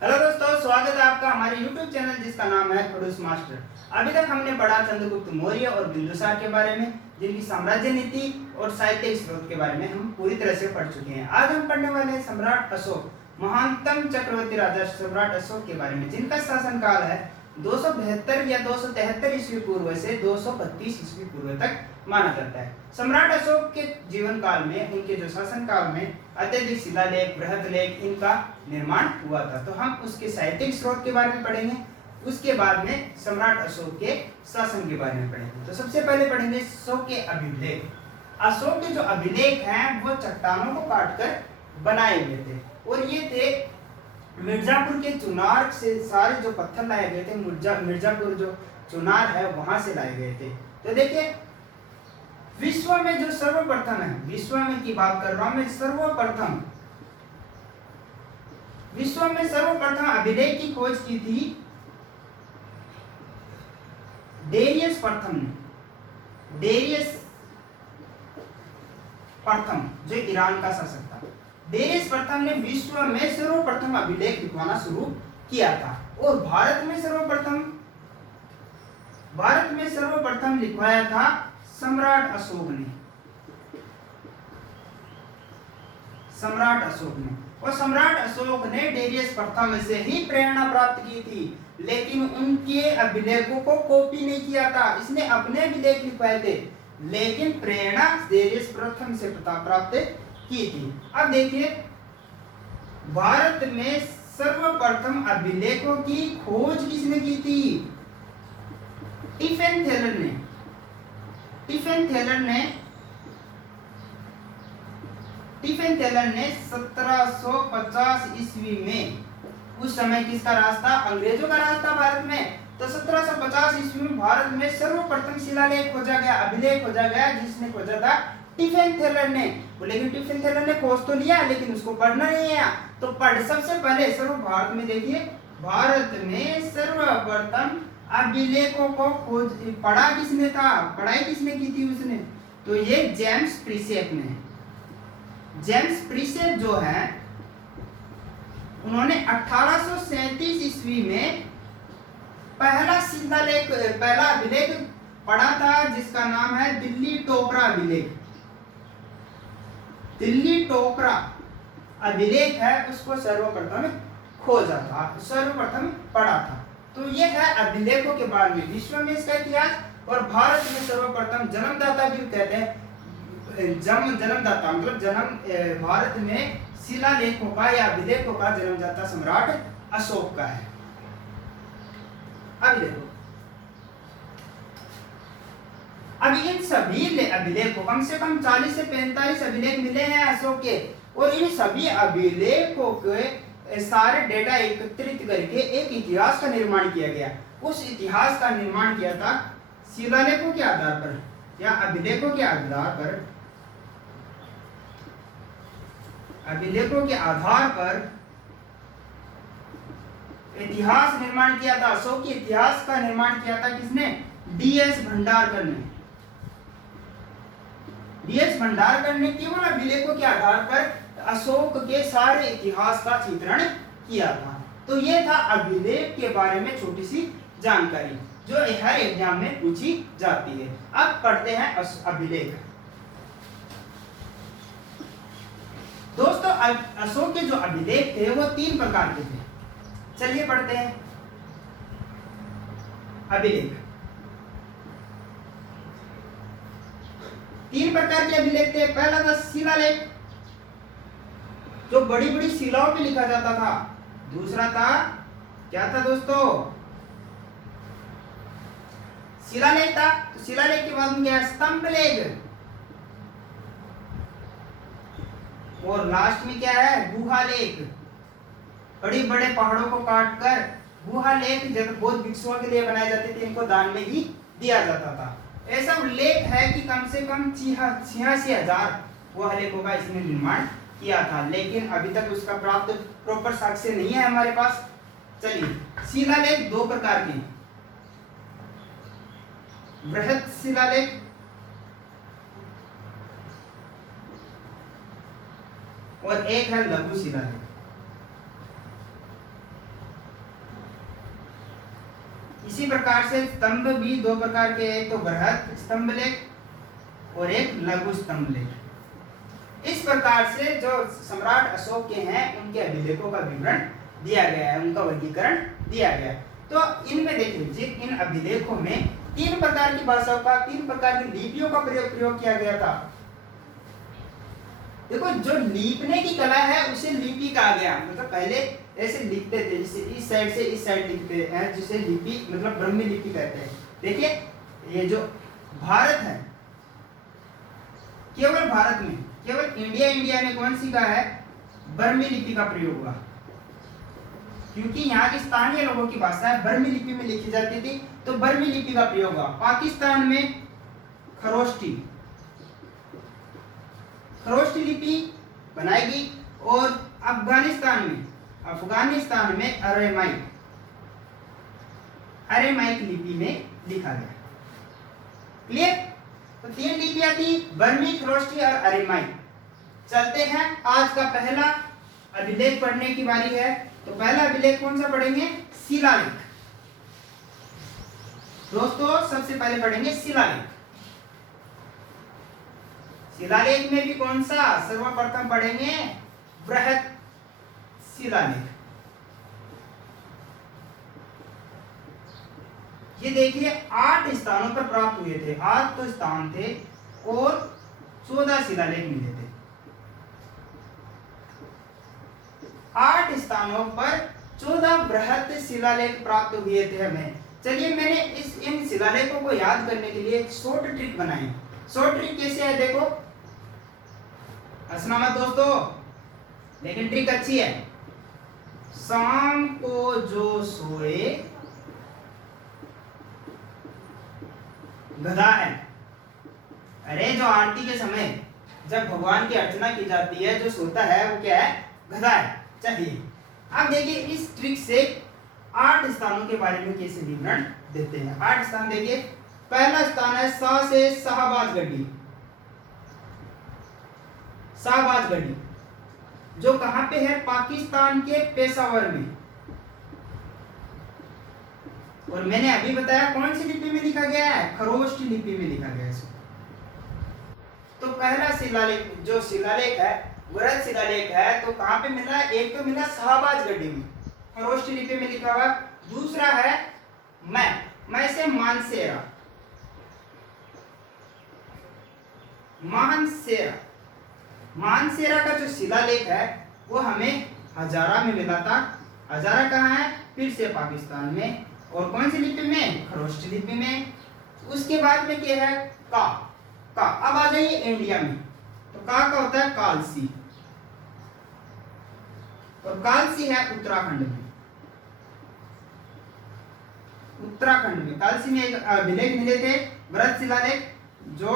Hello दोस्तों, स्वागत है आपका हमारे YouTube चैनल जिसका नाम है खड़ूस मास्टर। अभी तक हमने पढ़ा चंद्रगुप्त मौर्य और बिंदुसार के बारे में, जिनकी साम्राज्य नीति और साहित्यिक स्रोत के बारे में हम पूरी तरह से पढ़ चुके हैं। आज हम पढ़ने वाले हैं सम्राट अशोक, महानतम चक्रवर्ती राजा सम्राट अशोक के बारे में, जिनका शासनकाल है 272 या 273 ईस्वी पूर्व से 232 ईस्वी पूर्व तक माना जाता है। सम्राट अशोक के जीवन काल में, उनके जो शासन काल में अत्यधिक शिलालेख, बृहत लेख इनका निर्माण हुआ था। तो हम उसके साहित्यिक स्रोत के बारे में पढ़ेंगे, उसके बाद में सम्राट अशोक के शासन के बारे में पढ़ेंगे। तो सबसे पहले पढ़ेंगे अशोक के अभिलेख। अशोक के जो अभिलेख हैं वो चट्टानों को काटकर बनाए गए थे, और ये थे मिर्जापुर के चुनार से सारे जो पत्थर लाए गए थे, मिर्जापुर जो चुनार है वहां से लाए गए थे। तो देखिए, विश्व में जो सर्वप्रथम है, विश्व में की बात कर रहा हूं मैं, विश्व में सर्वप्रथम अभिलेख की खोज की थी डेरियस प्रथम ने। डेरियस प्रथम जो ईरान का शासक था, डेरियस प्रथम ने विश्व में सर्वप्रथम अभिलेख लिखवाना शुरू किया था। और भारत में सर्वप्रथम लिखवाया था सम्राट अशोक ने। और सम्राट अशोक ने डेरियस प्रथम से ही प्रेरणा प्राप्त की थी, लेकिन उनके अभिलेखों को कॉपी नहीं किया था। इसने अपने अभिलेख लिखवाए थे, लेकिन प्रेरणा डेरियस प्रथम से प्राप्त की थी। अब देखिए, भारत में सर्वप्रथम अभिलेखों की खोज किसने की थी? टिफेन थेलर ने 1750 ईस्वी में, उस समय किसका राज था? अंग्रेजों का राज था भारत में। तो 1750 ईस्वी में भारत में सर्वप्रथम शिलालेख खोजा गया, अभिलेख खोजा गया, जिसने खोजा था टिफेन थेलर ने। लेकिन टिफेन थेलर ने खोज तो लिया, लेकिन उसको पढ़ना नहीं आया। तो सबसे पहले भारत में देखिए, भारत में सर्वप्रथम अभिलेखों को पढ़ाई किसने की थी उसने? तो ये जेम्स प्रिसेप ने। जेम्स प्रिसेप जो है, उन्होंने 1837 ईस्वी में पहला अभिलेख पढ़ा था, जिसका नाम है दिल्ली टोकरा अभिलेख। दिल्ली टोकरा अभिलेख है, उसको सर्वप्रथम खोजा था, सर्वप्रथम पढ़ा था। तो ये है अभिलेखों के बारे में, विश्व में इसका इतिहास। और भारत में सर्वप्रथम जन्मदाता भी कहते हैं, जन्मदाता मतलब भारत में शिलालेखों का या अभिलेखों का जन्मदाता सम्राट अशोक का है। अब देखो, अब इन सभी अभिलेखों, कम से कम 40 से 45 अभिलेख मिले हैं अशोक के, और इन सभी अभिलेखों के सारे डेटा एकत्रित करके एक इतिहास का निर्माण किया गया। उस इतिहास का निर्माण किया था शिलालेखों के आधार पर या अभिलेखों के आधार पर इतिहास निर्माण किया था। अशोक के इतिहास का निर्माण किया था किसने? डीएस भंडारकर ने। डीएस भंडारकर ने केवल अभिलेखों के आधार पर अशोक के सारे इतिहास का चित्रण किया था। तो ये था अभिलेख के बारे में छोटी सी जानकारी, जो हर एग्जाम में पूछी जाती है। अब पढ़ते हैं अभिलेख। दोस्तों, अशोक के जो अभिलेख थे वो 3 प्रकार के थे। चलिए पढ़ते हैं अभिलेख। 3 प्रकार के अभिलेख थे। पहला था शिलालेख, जो बड़ी बड़ी शिलाओं पे लिखा जाता था। दूसरा था, क्या था दोस्तों? शिलालेख था। तो शिलालेख के बाद में क्या है? स्तंभलेख। और लास्ट में क्या है? गुहालेख। बड़े बड़े पहाड़ों को काटकर गुहालेख, जब बहुत भिक्षुओं के लिए बनाए जाते थे, इनको दान में ही दिया जाता था। ऐसा उल्लेख है कि कम से कम 86,000 गुहालेखों का इसने निर्माण किया था, लेकिन अभी तक उसका प्राप्त प्रॉपर साक्ष्य नहीं है हमारे पास। चलिए, शिलालेख 2 प्रकार के, बृहत शिलालेख और एक है लघु शिलालेख। इसी प्रकार से स्तंभ भी दो प्रकार के, एक तो बृहत स्तंभ लेख और एक लघु स्तंभ लेख। इस प्रकार से जो सम्राट अशोक के हैं उनके अभिलेखों का विवरण दिया गया है, उनका वर्गीकरण दिया गया है। तो इनमें देख लीजिए, इन अभिलेखों में 3 प्रकार की भाषाओं का, 3 प्रकार की लिपियों का प्रयोग किया गया था। देखो, जो लिखने की कला है उसे लिपि कहा गया। मतलब पहले ऐसे लिखते थे, जैसे इस साइड से इस साइड लिखते हैं, जिसे लिपि मतलब ब्रह्मी लिपि कहते हैं। देखिए, ये जो भारत है, केवल भारत में, केवल इंडिया में कौन सी का है, ब्रह्मी लिपि का प्रयोग हुआ, क्योंकि यहाँ की स्थानीय लोगों की भाषा है, ब्रह्मी लिपि में लिखी जाती थी, तो ब्रह्मी लिपि का प्रयोग हुआ। पाकिस्तान में खरोष्टी लिपि बनाई गई, और अफगानिस्तान में अरेमाइक लिपि में लिखा गया। क्लियर? तो 3 लिपियां थी, बर्मी, खरोष्टी और अरेमाइक। चलते हैं, आज का पहला अभिलेख पढ़ने की बारी है। तो पहला अभिलेख कौन सा पढ़ेंगे? शिलालेख। दोस्तों, सबसे पहले पढ़ेंगे शिलालेख। शिलालेख में भी कौन सा? सर्वप्रथम पढ़ेंगे बृहत शिलालेख। ये देखिए, 8 स्थानों पर प्राप्त हुए थे। 8 तो स्थान थे और 14 शिलालेख मिले थे। 8 स्थानों पर 14 बृहत शिलालेख प्राप्त हुए थे हमें। चलिए, मैंने इन शिलालेखों को याद करने के लिए एक शॉर्ट ट्रिक बनाई। शॉर्ट ट्रिक कैसे है? देखो, हंसना मत दोस्तों, लेकिन ट्रिक अच्छी है। शाम को जो सोए गधा है। अरे, जो आरती के समय जब भगवान की अर्चना की जाती है, जो सोता है वो क्या है? गधा है। चलिए, अब देखिए, इस ट्रिक से 8 स्थानों के बारे में कैसे विवरण देते हैं। 8 स्थान देखिए। पहला स्थान है शाह से शाहबाजगढ़ी। शाहबाजगढ़ी जो कहां पे है? पाकिस्तान के पेशावर में। और मैंने अभी बताया कौन सी लिपि में लिखा गया है? खरोष्टी लिपि में लिखा गया है। तो पहला शिलालेख, जो शिलालेख है, बृहत शिलालेख है, तो कहां पे मिला? एक तो मिला शाहबाजगढ़ी में, खरोष्टी लिपि में लिखा हुआ। दूसरा है मैं से मानसेरा। मानसेरा का जो शिलालेख है वो हमें हजारा में मिला था। हजारा कहाँ है? फिर से पाकिस्तान में। और कौन सी लिपि में? खरोष्टी लिपि में। उसके बाद में क्या है? का। अब आ जाइए इंडिया में। तो का होता है कालसी, और कालसी है उत्तराखंड में। कालसी में एक अभिलेख मिले थे, बृहत शिलालेख, जो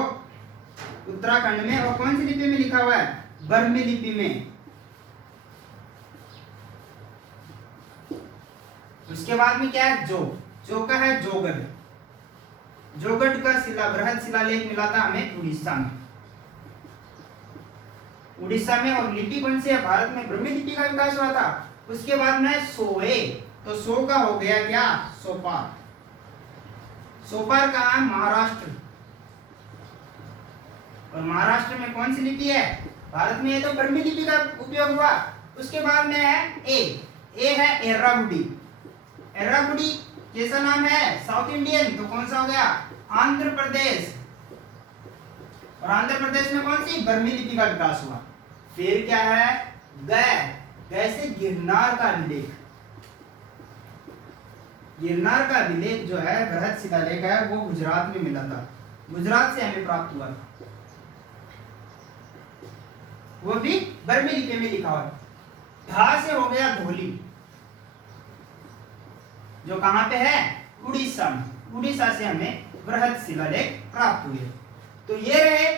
उत्तराखंड में। और कौन सी लिपि में लिखा हुआ है? बर्मी लिपि में। उसके बाद में क्या है? जो का है जोगढ़। जोगढ़ का बृहत शिलालेख मिला था हमें उड़ीसा में। और लिपि कौन सी है? भारत में ब्रह्मी लिपि का विकास हुआ था। उसके बाद में सोए, तो सो का हो गया क्या? सोपार। सोपार कहाँ है? महाराष्ट्र। और महाराष्ट्र में कौन सी लिपि है? भारत में ये तो ब्रह्मी लिपि का उपयोग हुआ। उसके बाद में है ए है एर्रागुडी। कैसा नाम है? साउथ इंडियन, तो कौन सा हो गया? आंध्र प्रदेश। और आंध्र प्रदेश में कौन सी? ब्रह्मी लिपि का विकास हुआ। फिर क्या है? गए से गिरनार का अभिलेख। गिरनार का अभिलेख जो है, बृहत शिलालेख है, वो गुजरात में मिला था। गुजरात से हमें प्राप्त हुआ था। वो भी बर्मी लिपि में लिखा हुआ है। धा से हो गया धोली, जो कहां पे है? उड़ीसा में। उड़ीसा से हमें बृहत शिलालेख प्राप्त हुए। तो ये रहे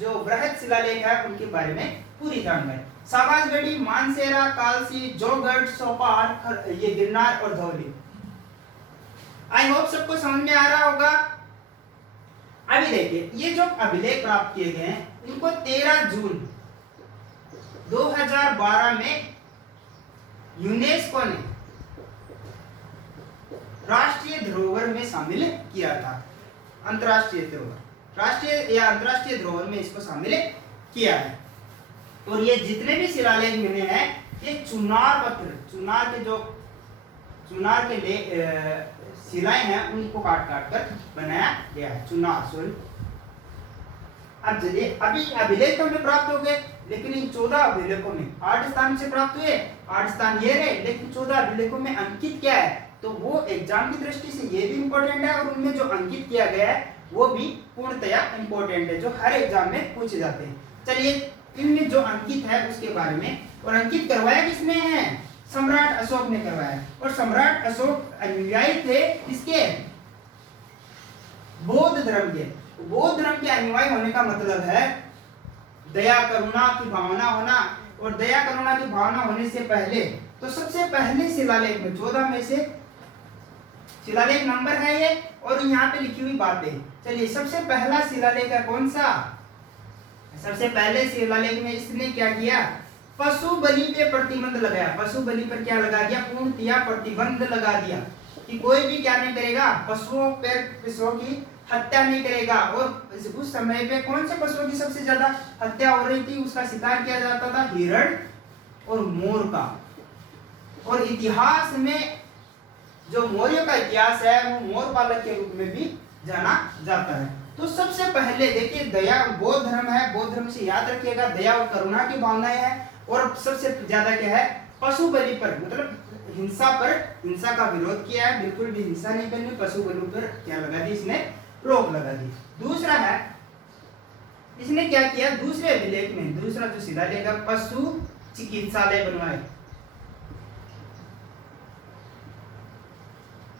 जो बृहत शिलालेख है, उनके बारे में पूरी जानकारी। शाहबाजगढ़ी, मानसेरा, कालसी, जोगढ़, सोपार, ये गिरनार और धौली। आई होप सबको समझ में आ रहा होगा। अभी देखिए, ये जो अभिलेख प्राप्त किए गए हैं, इनको 13 जून 2012 में यूनेस्को ने राष्ट्रीय धरोहर में शामिल किया था। अंतर्राष्ट्रीय धरोहर, राष्ट्रीय या अंतर्राष्ट्रीय धरोहर में इसको शामिल किया है। और ये जितने भी शिलालेख मिले हैं ये चुनार पत्थर, चुनार के शिलाएं हैं उनको काट काट कर बनाया गया है। चुनार सॉरी। अब चलिए अभी अभिलेख तो हमें प्राप्त हो गए, लेकिन इन 14 अभिलेखों में 8 स्थान से प्राप्त हुए, 8 स्थान ये रहे, लेकिन 14 अभिलेखों में अंकित क्या है, तो वो एग्जाम की दृष्टि से ये भी इंपॉर्टेंट है और उनमें जो अंकित किया गया है वो भी पूर्णतया इंपॉर्टेंट है, जो हर एग्जाम में पूछे जाते हैं। चलिए इनमें जो अंकित है उसके बारे में, और अंकित करवाया किसने है, सम्राट अशोक ने करवाया। और सम्राट अशोक अनुयायी थे इसके बौद्ध धर्म के। बौद्ध धर्म के अनुयायी होने का मतलब है दया करुणा की भावना होना, और दया करुणा की भावना होने से पहले तो सबसे पहले शिलालेख में 14 में से शिलालेख नंबर है ये, और यहाँ पे लिखी हुई बातें। चलिए सबसे पहला शिलालेख है कौन सा, सबसे पहले शिलालेख में इसने क्या किया, पशु बलि पे प्रतिबंध लगाया। पशु बलि पर क्या लगा दिया, पूर्णतया प्रतिबंध लगा दिया कि कोई भी क्या नहीं करेगा, पशुओं की हत्या नहीं करेगा। और उस समय पे कौन से पशुओं की सबसे ज्यादा हत्या हो रही थी, उसका शिकार किया जाता था हिरण और मोर का। और इतिहास में जो मौर्य का इतिहास है वो मोर पालक के रूप में भी जाना जाता है। तो सबसे पहले देखिए दया, बौद्ध धर्म है, बौद्ध धर्म से याद रखिएगा दया और करुणा की भावनाएं हैं। और सबसे ज्यादा क्या है, पशु बलि पर, मतलब हिंसा पर, हिंसा का विरोध किया है, बिल्कुल भी हिंसा नहीं करनी। पशु बलि पर क्या लगा दी, इसने रोक लगा दी। दूसरा है इसने क्या किया, दूसरे अभिलेख में दूसरा जो शिलालेख है, पशु चिकित्सालय बनवाए।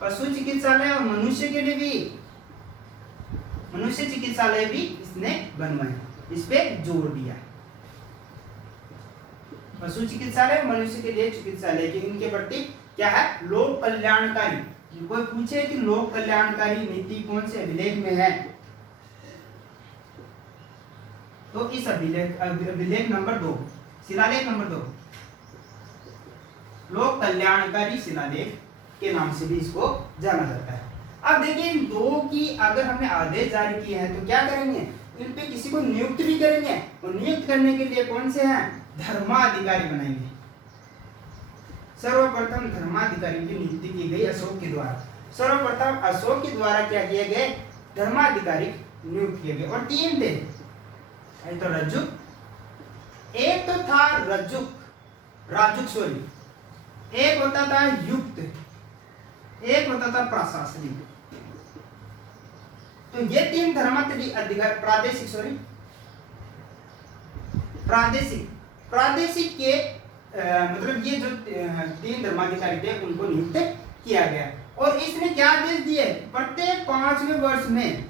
पशु चिकित्सालय और मनुष्य के लिए भी मनुष्य चिकित्सालय भी इसने बनवाए, इस पे जोर दिया। पशु चिकित्सालय और मनुष्य के लिए चिकित्सालय के इनके प्रति क्या है, लोक कल्याणकारी। कोई पूछे कि लोक कल्याणकारी नीति कौन से अभिलेख में है, तो इस अभिलेख नंबर 2, शिलालेख नंबर 2, लोक कल्याणकारी शिलालेख के नाम से भी इसको जाना जाता है। अब देखिए इन दो की अगर हमने आदेश जारी किए हैं तो क्या करेंगे, इन पे किसी को नियुक्त भी करेंगे, और नियुक्त करने के लिए कौन से हैं, धर्माधिकारी बनाएंगे। सर्वप्रथम धर्माधिकारी की नियुक्ति की गई अशोक के द्वारा। सर्वप्रथम अशोक के द्वारा क्या किए गए, धर्माधिकारी नियुक्त किए गए। और 3 थे, एक तो रज्जुक, एक तो था राजुक सॉरी, एक होता था युक्त, एक होता था प्रशासनिक। तो ये 3 धर्माधिकारी, प्रादेशिक के मतलब ये जो 3 धर्माधिकारी थे उनको नियुक्त किया गया। और इसने क्या आदेश दिए, प्रत्येक 5वें वर्ष में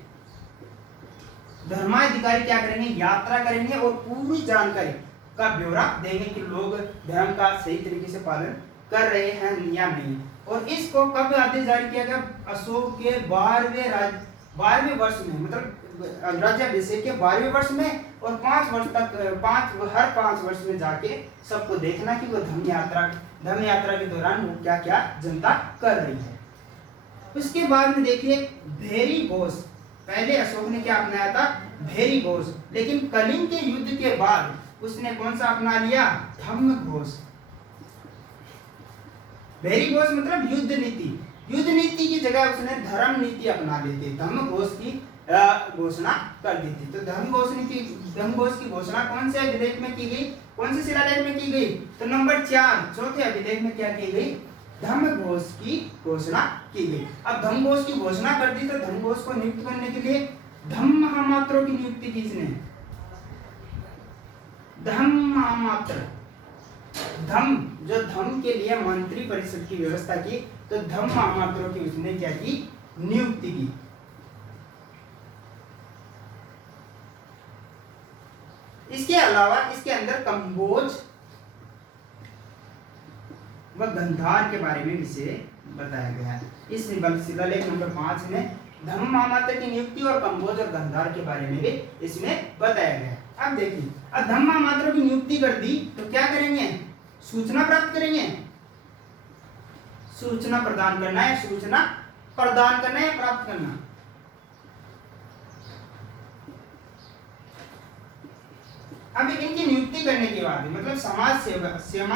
धर्माधिकारी क्या करेंगे, यात्रा करेंगे और पूरी जानकारी का ब्यौरा देंगे कि लोग धर्म का सही तरीके से पालन कर रहे हैं या नहीं। और इसको कब आदेश जारी किया गया, अशोक के 12वें वर्ष में, मतलब राज्याभिषेक के 12वें वर्ष में, और 5 वर्ष तक हर 5 वर्ष में जाके सबको देखना कि वो धर्म यात्रा के दौरान वो क्या क्या जनता कर रही है। उसके बाद में देखिए भेरी घोष, पहले अशोक ने क्या अपनाया था, भेरी घोष, लेकिन कलिंग के युद्ध के बाद उसने कौन सा अपना लिया, धम्म घोष। भेरी घोष मतलब युद्ध नीति, युद्ध नीति की जगह उसने धर्म नीति अपना ली थी, धम्म घोष की घोषणा कर दी थी। तो धम्म घोष की घोषणा कौन से अभिलेख में की गई, कौन से शिलालेख में की गई, तो नंबर 4 चौथे अभिलेख में क्या की गई, धम्म घोष की घोषणा की गई। अब धम्म घोष की घोषणा कर दी तो धम्म घोष को नियुक्त करने के लिए धम्म महामात्रों की नियुक्ति किसने, धम्म महामात्र, धम्म जो धम्म के लिए मंत्री परिषद की व्यवस्था की, तो धम्म महामात्रों की उसने क्या की, नियुक्ति की। इसके अलावा इसके अंदर कंबोज व गंधार के बारे में विषय बताया गया है। इस शिलालेख नंबर 5 में धम्म महामात्र की नियुक्ति और कंबोज और गंधार के बारे में भी इसमें बताया गया है। अब देखिए, अब धम्म महामात्र की नियुक्ति कर दी तो क्या करेंगे, सूचना प्राप्त करेंगे, सूचना प्रदान करना है, सूचना प्रदान करना या प्राप्त करना। अब इनकी नियुक्ति करने के बाद मतलब समाज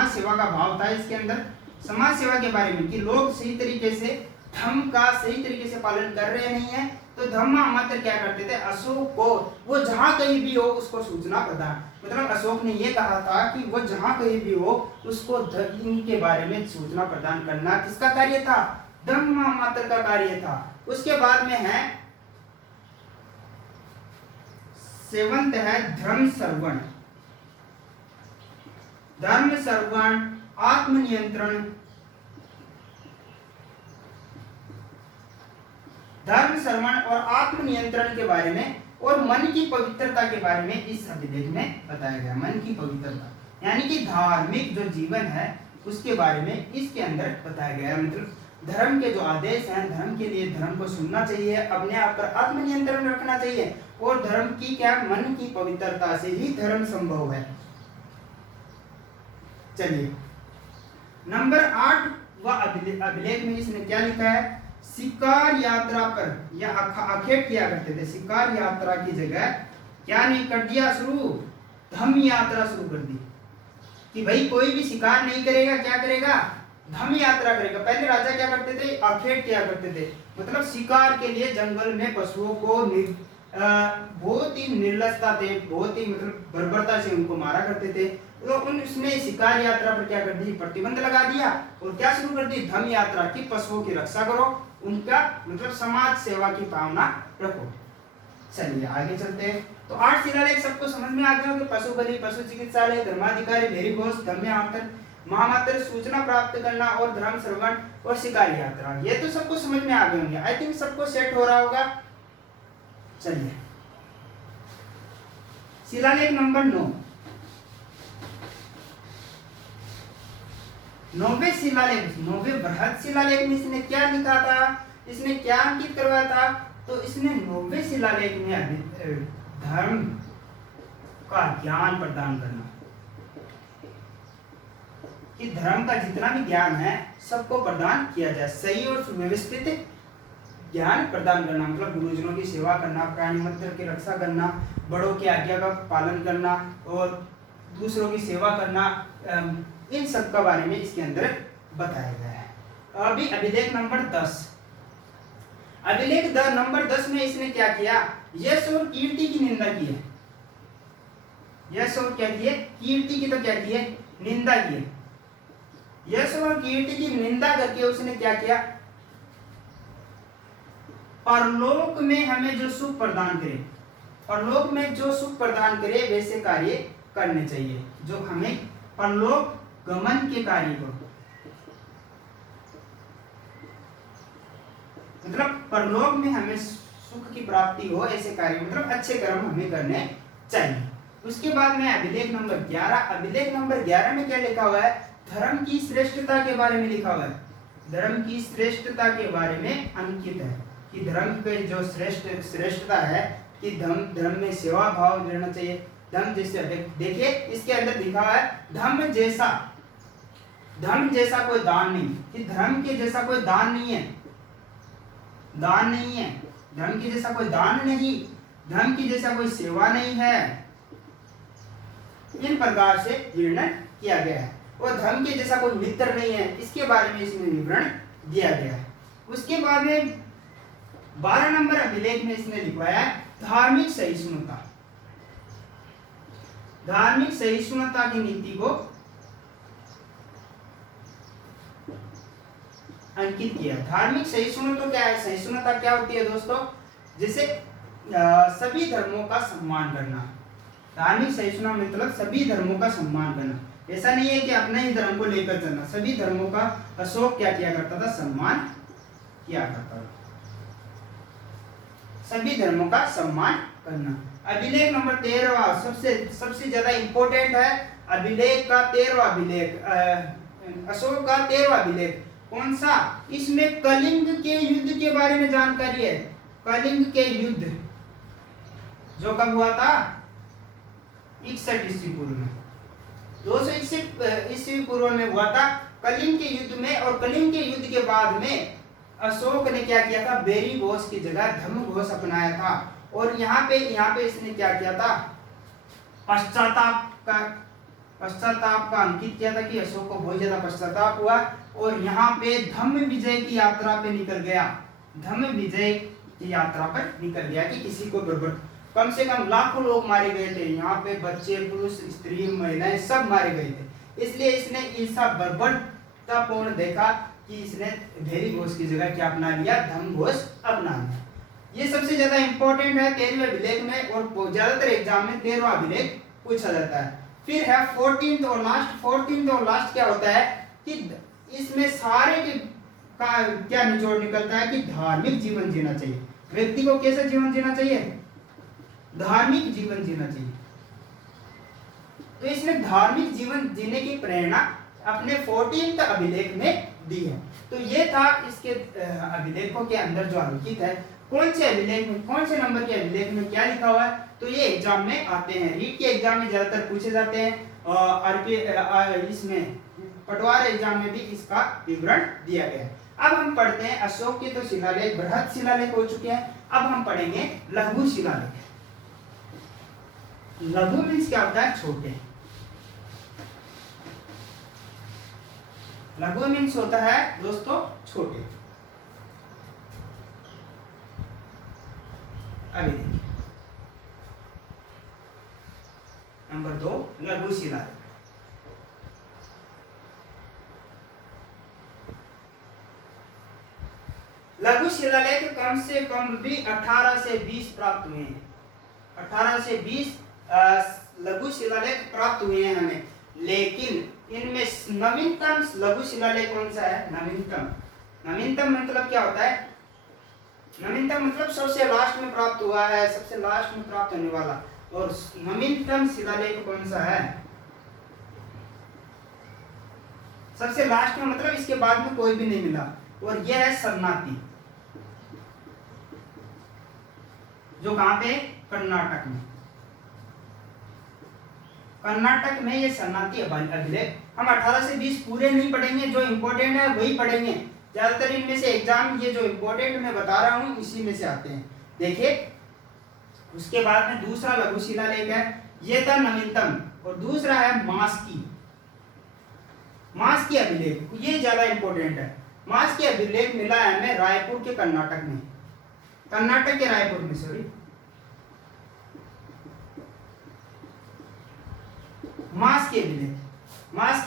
सेवा का भाव था इसके अंदर, समाज सेवा के बारे में कि लोग सही तरीके से धर्म का सही तरीके से पालन कर रहे नहीं है, तो धम्मामात्य क्या करते थे, अशोक को वो जहां कहीं भी हो उसको सूचना प्रदान, मतलब अशोक ने ये कहा था कि वो जहां कहीं भी हो उसको इनके बारे में सूचना प्रदान करना किसका कार्य था, धम्मामात्य का कार्य था। उसके बाद में है सेवंत है धर्म सर्वण, धर्म सर्वण, आत्मनियंत्रण, धर्म श्रवण और आत्मनियंत्रण के बारे में और मन की पवित्रता के बारे में इस अभिलेख में बताया गया। मन की पवित्रता यानी कि धार्मिक जो जीवन है उसके बारे में इसके अंदर बताया गया। मतलब धर्म के जो आदेश हैं, धर्म के लिए धर्म को सुनना चाहिए, अपने आप पर आत्मनियंत्रण रखना चाहिए और धर्म की क्या, मन की पवित्रता से ही धर्म संभव है। चलिए नंबर 8 व अभिलेख में इसने क्या लिखा है, शिकार यात्रा पर या आखेट किया करते थे, शिकार यात्रा की जगह क्या नहीं कर दिया शुरू, धम्म यात्रा शुरू कर दी कि भाई कोई भी शिकार नहीं करेगा, क्या करेगा, धम्म यात्रा करेगा। पहले राजा क्या करते थे, आखेट किया करते थे, मतलब शिकार के लिए जंगल में पशुओं को बहुत ही निर्लजता थे, बहुत ही मतलब बर्बरता से उनको मारा करते थे। तो उसने शिकार यात्रा पर क्या कर दी, प्रतिबंध लगा दिया और क्या शुरू कर दी, धम्म यात्रा की, पशुओं की रक्षा करो, उनका मतलब समाज सेवा की भावना रखो। चलिए आगे चलते हैं। तो 8 शिलालेख सबको समझ में आ गया कि पशु बलि, पशु चिकित्सालय, धर्माधिकारी, भेरी घोष, धम्म महामात्र, सूचना प्राप्त करना और धर्म श्रवण और शिकार यात्रा, ये तो सबको समझ में आ गए होंगे। आई थिंक सबको सेट हो रहा होगा। चलिए शिलालेख नंबर 9, 9वें शिलालेख, 9वें बृहद शिलालेख में इसने क्या लिखा था, इसने क्या अंकित करवाया था, तो इसने 9वें शिलालेख में धर्म का ज्ञान प्रदान करना, कि धर्म का जितना भी ज्ञान है सबको प्रदान किया जाए, सही और सुव्यवस्थित ज्ञान प्रदान करना, मतलब गुरुजनों की सेवा करना, प्राणी मित्र की रक्षा करना, बड़ों की आज्ञा का पालन करना और दूसरों की सेवा करना, इन सब के बारे में इसके अंदर बताया गया है। अभी अभिलेख नंबर 10, अभिलेख नंबर 10 में इसने क्या किया, यश और कीर्ति की निंदा की है। यश और क्या किए, कीर्ति की तो क्या की है, निंदा की है। यश और कीर्ति की निंदा करके उसने क्या किया, परलोक में हमें जो सुख प्रदान करे, परलोक में जो सुख प्रदान करे वैसे कार्य करने चाहिए, जो हमें परलोक गमन के कार्य को, मतलब परलोक में हमें सुख की प्राप्ति हो ऐसे कार्य, मतलब अच्छे कर्म हमें करने चाहिए। उसके बाद में अभिलेख नंबर 11, अभिलेख नंबर 11 में क्या लिखा हुआ है, धर्म की श्रेष्ठता के बारे में लिखा हुआ है। धर्म की श्रेष्ठता के बारे में अंकित है कि धर्म के जो श्रेष्ठता है कि धर्म में सेवा भाव रहना चाहिए। धर्म जैसे देखिए इसके अंदर लिखा है, धर्म जैसा कोई दान नहीं, कि धर्म के जैसा कोई दान नहीं है, दान नहीं है, धर्म के जैसा कोई दान नहीं, धर्म की जैसा कोई सेवा नहीं है, इन प्रकार से वर्णन किया गया है। और धर्म के जैसा कोई मित्र नहीं है, इसके बारे में इसमें विवरण दिया गया है। उसके बाद में 12 नंबर अभिलेख में इसने लिखवाया है धार्मिक सहिष्णुता, धार्मिक सहिष्णुता की नीति को अंकित किया। धार्मिक सहिष्णुता क्या है, सहिष्णुता क्या होती है दोस्तों, जैसे सभी धर्मों का सम्मान करना। धार्मिक सहिष्णुता मतलब सभी धर्मों का सम्मान करना, ऐसा नहीं है कि अपने ही धर्म को लेकर चलना। सभी धर्मों का अशोक क्या किया करता था, सम्मान किया करता था, सभी धर्मों का सम्मान करना। अभिलेख नंबर 13 सबसे ज्यादा इंपॉर्टेंट है, अभिलेख का 13वां अभिलेख, अशोक का 13वां अभिलेख कौन सा, इसमें कलिंग के युद्ध के बारे में जानकारी है। कलिंग के युद्ध जो कब हुआ था, 61 ईस्वी पूर्व में, 261 ईस्वी पूर्व में हुआ था कलिंग के युद्ध में। और कलिंग के युद्ध के बाद में अशोक ने क्या किया था, बेरी घोष की जगह धम्म घोष अपनाया था। और यहाँ पे इसने क्या किया था, पश्चाताप का अंकित किया था कि अशोक को बहुत ज्यादा पश्चाताप हुआ। और यहाँ पे धम्म विजय की यात्रा पे निकल गया, धम्म विजय की यात्रा पर निकल गया कि किसी को बर्बर, कम से कम लाखों लोग मारे गए थे, यहाँ पे बच्चे, पुरुष, स्त्री, महिलाएं सब मारे गए थे। इसलिए इसने ऐसा बर्बरतापूर्ण देखा कि इसने भेरी घोष की जगह क्या अपना लिया, धम्म घोष अपना लिया। ये सबसे ज्यादा इंपॉर्टेंट है 13वें अभिलेख में, और ज्यादातर एग्जाम में 13वां अभिलेख पूछा जाता है। फिर है 14th और लास्ट। 14th और लास्ट क्या होता है कि इसमें सारे के का क्या निचोड़ निकलता है कि धार्मिक जीवन जीना चाहिए। व्यक्ति को कैसा जीवन जीना चाहिए, धार्मिक जीवन जीना चाहिए। तो इसने धार्मिक जीवन जीने की प्रेरणा अपने 14th अभिलेख में दी है। तो ये था इसके अभिलेखों के अंदर जो अंकित है, कौन से अभिलेख में, कौन से नंबर के अभिलेख में क्या लिखा हुआ है, तो ये एग्जाम में आते हैं, रीट के एग्जाम में ज्यादातर पूछे जाते हैं, और इसमें पटवार एग्जाम में भी इसका विवरण दिया गया है। अब हम पढ़ते हैं अशोक के तो शिलालेख बृहद शिलालेख हो चुके हैं, अब हम पढ़ेंगे लघु शिलालेख। लघु मीन्स क्या होता है, छोटे। लघु मीन्स होता है दोस्तों छोटे। अभी देखिए नंबर 2 लघु शिलालेख। लघु शिलालेख कम से कम भी 18 से 20 प्राप्त हुए हैं। 18 से 20 लघु शिलालेख प्राप्त हुए हैं हमें, लेकिन इनमें नवीनतम लघु शिलालेख कौन सा है, नवीनतम मतलब क्या होता है, नवीनतम मतलब सबसे लास्ट में प्राप्त हुआ है, सबसे लास्ट में प्राप्त होने वाला। और नवीनतम शिलालेख कौन सा है, सबसे लास्ट में मतलब इसके बाद में कोई भी नहीं मिला, और यह है शरणार्थी, जो कहां पे, कर्नाटक में। कर्नाटक में ये शरणार्थी अभिलेख। हम 18 से 20 पूरे नहीं पढ़ेंगे, जो इंपॉर्टेंट है वही पढ़ेंगे। ज्यादातर इनमें से एग्जाम ये जो इंपॉर्टेंट मैं बता रहा हूं इसी में से आते हैं। देखिए उसके बाद में दूसरा लघु शिलालेख है, ये था नवीनतम, और दूसरा है मास्की अभिलेख। ये ज्यादा इंपॉर्टेंट है। मास्की अभिलेख मिला है हमें रायपुर के कर्नाटक में, कर्नाटक के रायपुर में, सॉरी, मास्की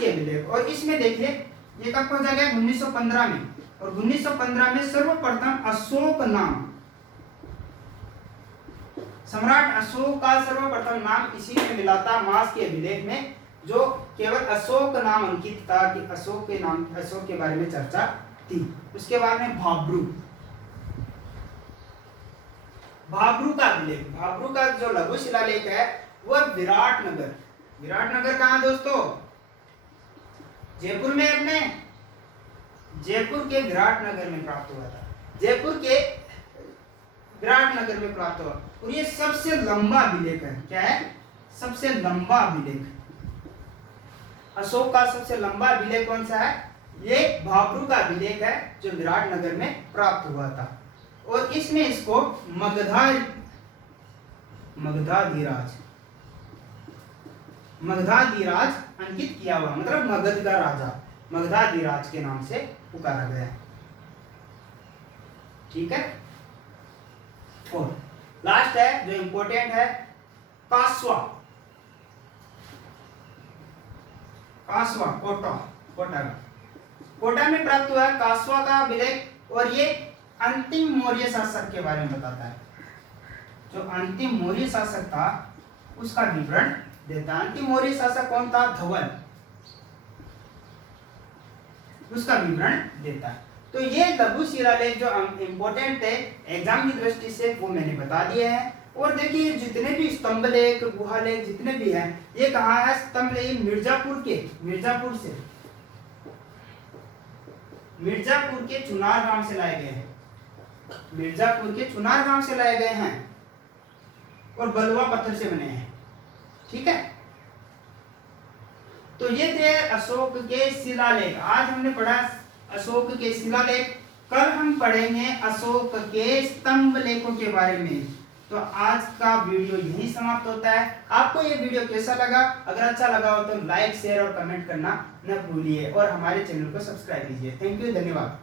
अभिलेख। और इसमें देखिए ये कब पहुंचा गया, 1915 में। और 1915 में सर्वप्रथम अशोक नाम, सम्राट अशोक का सर्वप्रथम नाम इसी में मिला था मास्की अभिलेख में, जो केवल अशोक नाम अंकित था कि अशोक के बारे में चर्चा थी। उसके बाद में भाब्रू का अभिलेख, भाब्रू का जो लघु शिलालेख है वह विराटनगर कहाँ दोस्तों, जयपुर में, अपने जयपुर के विराटनगर में प्राप्त हुआ था, जयपुर के विराटनगर में प्राप्त हुआ। और ये सबसे लंबा अभिलेख है, क्या है, सबसे लंबा अभिलेख। अशोक का सबसे लंबा अभिलेख कौन सा है, ये भाब्रू का अभिलेख है, जो विराटनगर में प्राप्त हुआ था। और इसमें इसको मगधाधिराज अंकित किया हुआ, मतलब मगध का राजा, मगधाधिराज के नाम से पुकारा गया। ठीक है। और लास्ट है जो इंपॉर्टेंट है, कासवा कोटा में प्राप्त हुआ है कासवा का अभिलेख। और ये अंतिम मौर्य शासक के बारे में बताता है, जो अंतिम मौर्य शासक था उसका विवरण देता है। अंतिम मौर्य शासक कौन था, धवल, उसका विवरण देता है। तो ये लघु शिलालेख जो इंपॉर्टेंट थे एग्जाम की दृष्टि से वो मैंने बता दिए हैं। और देखिए जितने भी स्तंभ लेख, गुहा लेख जितने भी हैं, ये कहाँ है, स्तंभ लेख मिर्जापुर के चुनार गांव से लाए गए हैं, मिर्जापुर के चुनार गांव से लाए गए हैं, और बलुआ पत्थर से बने हैं। ठीक है। तो ये थे अशोक के शिलालेख। आज हमने पढ़ा अशोक के शिलालेख। कल हम पढ़ेंगे अशोक के स्तंभ लेखों के बारे में। तो आज का वीडियो यही समाप्त होता है। आपको ये वीडियो कैसा लगा? अगर अच्छा लगा हो तो लाइक, शेयर और कमेंट करना न भूलिए और हमारे चैनल को सब्सक्राइब कीजिए। थैंक यू, धन्यवाद।